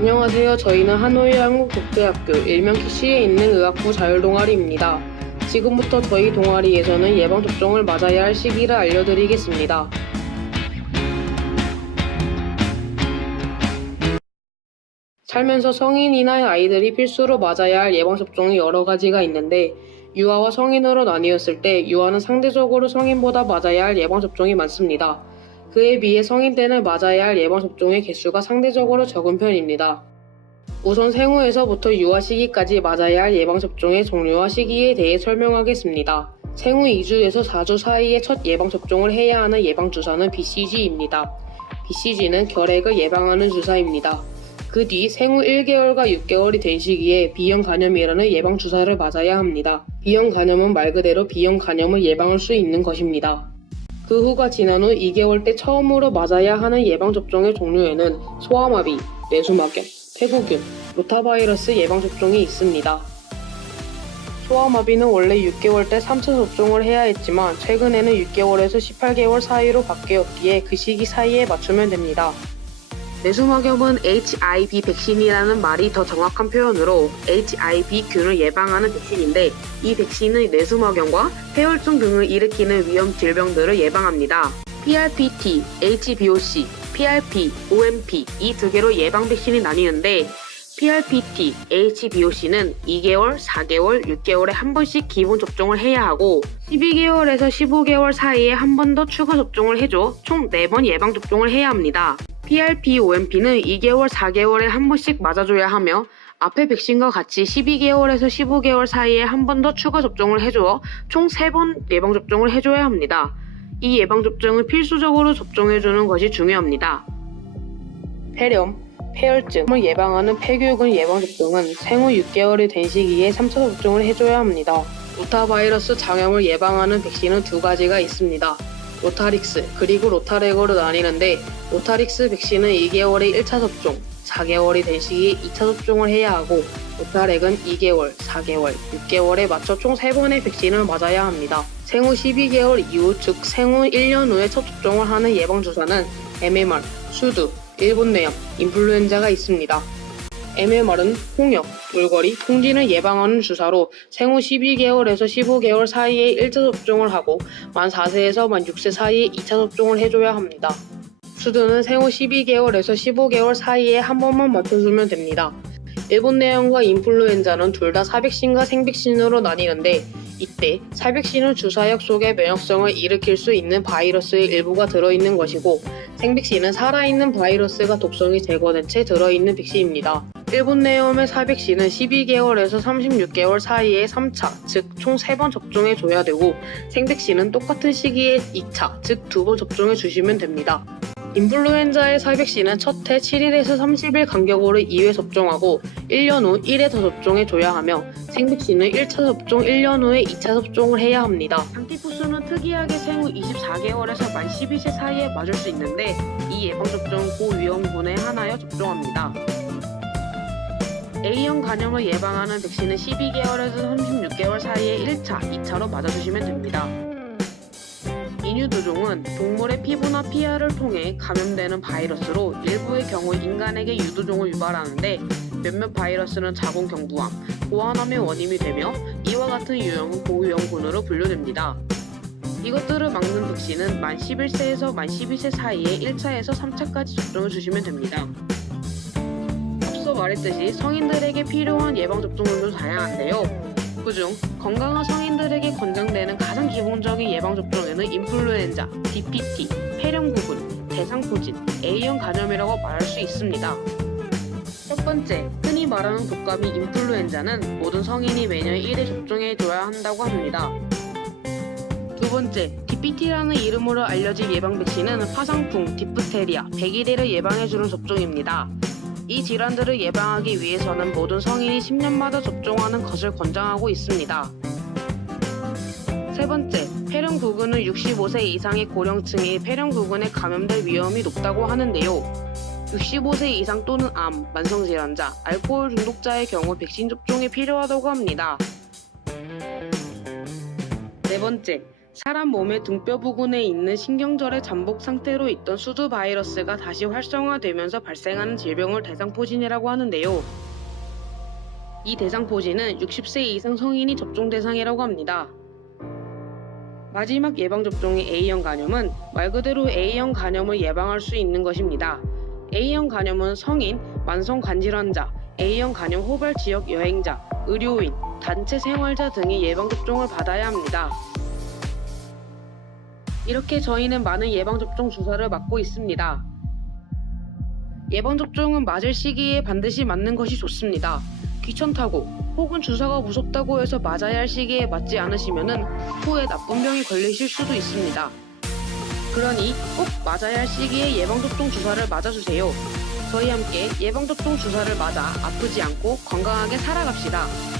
안녕하세요. 저희는 하노이 한국국제학교 일명 KC에 있는 의학부 자율동아리입니다. 지금부터 저희 동아리에서는 예방접종을 맞아야 할 시기를 알려드리겠습니다. 살면서 성인이나 아이들이 필수로 맞아야 할 예방접종이 여러 가지가 있는데 유아와 성인으로 나뉘었을 때 유아는 상대적으로 성인보다 맞아야 할 예방접종이 많습니다. 그에 비해 성인 때는 맞아야 할 예방접종의 개수가 상대적으로 적은 편입니다. 우선 생후에서부터 유아 시기까지 맞아야 할 예방접종의 종류와 시기에 대해 설명하겠습니다. 생후 2주에서 4주 사이에 첫 예방접종을 해야 하는 예방주사는 BCG입니다. BCG는 결핵을 예방하는 주사입니다. 그 뒤 생후 1개월과 6개월이 된 시기에 B형 간염이라는 예방주사를 맞아야 합니다. B형 간염은 말 그대로 B형 간염을 예방할 수 있는 것입니다. 그 후가 지난 후 2개월 때 처음으로 맞아야 하는 예방접종의 종류에는 소아마비, 뇌수막염, 폐구균, 로타바이러스 예방접종이 있습니다. 소아마비는 원래 6개월 때 3차 접종을 해야 했지만 최근에는 6개월에서 18개월 사이로 바뀌었기에 그 시기 사이에 맞추면 됩니다. 뇌수막염은 HIV 백신이라는 말이 더 정확한 표현으로 HIV균을 예방하는 백신인데 이 백신은 뇌수막염과 폐혈증 등을 일으키는 위험 질병들을 예방합니다. PRPT, HBOC, PRP, OMP 이 두 개로 예방 백신이 나뉘는데 PRPT, HBOC는 2개월, 4개월, 6개월에 한 번씩 기본 접종을 해야 하고 12개월에서 15개월 사이에 한 번 더 추가 접종을 해줘 총 4번 예방 접종을 해야 합니다. PRP, OMP는 2개월, 4개월에 한 번씩 맞아줘야 하며 앞에 백신과 같이 12개월에서 15개월 사이에 한 번 더 추가 접종을 해줘 총 3번 예방접종을 해줘야 합니다. 이 예방접종을 필수적으로 접종해주는 것이 중요합니다. 폐렴, 폐혈증을 예방하는 폐교균 예방접종은 생후 6개월이 된 시기에 3차 접종을 해줘야 합니다. 로타바이러스 장염을 예방하는 백신은 두 가지가 있습니다. 로타릭스 그리고 로타렉으로 나뉘는데 로타릭스 백신은 2개월에 1차 접종, 4개월이 된 시기에 2차 접종을 해야 하고 로타렉은 2개월, 4개월, 6개월에 맞춰 총 3번의 백신을 맞아야 합니다. 생후 12개월 이후 즉 생후 1년 후에 첫 접종을 하는 예방주사는 MMR, 수두, 일본뇌염, 인플루엔자가 있습니다. MMR은 홍역, 돌거리, 풍진을 예방하는 주사로 생후 12개월에서 15개월 사이에 1차 접종을 하고 만 4세에서 만 6세 사이에 2차 접종을 해줘야 합니다. 수두는 생후 12개월에서 15개월 사이에 한 번만 맞춰주면 됩니다. 일본뇌염과 인플루엔자는 둘 다 사백신과 생백신으로 나뉘는데 이때 사백신은 주사약 속에 면역성을 일으킬 수 있는 바이러스의 일부가 들어있는 것이고 생백신은 살아있는 바이러스가 독성이 제거된 채 들어있는 백신입니다. 일본뇌염의 사백신은 12개월에서 36개월 사이에 3차, 즉 총 3번 접종해줘야 되고 생백신은 똑같은 시기에 2차, 즉 2번 접종해주시면 됩니다. 인플루엔자의 사백신은 첫 해 7일에서 30일 간격으로 2회 접종하고 1년 후 1회 더 접종해줘야 하며 생백신은 1차 접종 1년 후에 2차 접종을 해야 합니다. 안티푸스는 특이하게 생후 24개월에서 만 12세 사이에 맞을 수 있는데 이 예방접종은 고위험군에 한하여 접종합니다. A형 간염을 예방하는 백신은 12개월에서 36개월 사이에 1차, 2차로 맞아주시면 됩니다. 인유두종은 동물의 피부나 피하를 통해 감염되는 바이러스로 일부의 경우 인간에게 유두종을 유발하는데 몇몇 바이러스는 자궁경부암, 고환암의 원인이 되며 이와 같은 유형은 고위험군으로 분류됩니다. 이것들을 막는 백신은 만 11세에서 만 12세 사이에 1차에서 3차까지 접종해주시면 됩니다. 앞서 말했듯이 성인들에게 필요한 예방접종들도 다양한데요. 그중 건강한 성인들에게 권장되는 가장 기본적인 예방접종에는 인플루엔자, DPT, 폐렴구군, 대상포진, A형 간염이라고 말할 수 있습니다. 첫 번째, 흔히 말하는 독감인 인플루엔자는 모든 성인이 매년 1회 접종해줘야 한다고 합니다. 두 번째, DPT라는 이름으로 알려진 예방 백신은 화상풍, 디프테리아, 백일해를 예방해주는 접종입니다. 이 질환들을 예방하기 위해서는 모든 성인이 10년마다 접종하는 것을 권장하고 있습니다. 세 번째, 폐렴구군은 65세 이상의 고령층이 폐렴구군에 감염될 위험이 높다고 하는데요. 65세 이상 또는 암, 만성질환자, 알코올 중독자의 경우 백신 접종이 필요하다고 합니다. 네 번째, 사람 몸의 등뼈 부근에 있는 신경절의 잠복 상태로 있던 수두 바이러스가 다시 활성화되면서 발생하는 질병을 대상포진이라고 하는데요. 이 대상포진은 60세 이상 성인이 접종 대상이라고 합니다. 마지막 예방접종인 A형 간염은 말 그대로 A형 간염을 예방할 수 있는 것입니다. A형 간염은 성인, 만성 간질환자, A형 간염 호발 지역 여행자, 의료인, 단체 생활자 등의 예방접종을 받아야 합니다. 이렇게 저희는 많은 예방접종 주사를 맞고 있습니다. 예방접종은 맞을 시기에 반드시 맞는 것이 좋습니다. 귀찮다고 혹은 주사가 무섭다고 해서 맞아야 할 시기에 맞지 않으시면 후에 나쁜 병이 걸리실 수도 있습니다. 그러니 꼭 맞아야 할 시기에 예방접종 주사를 맞아주세요. 저희 함께 예방접종 주사를 맞아 아프지 않고 건강하게 살아갑시다.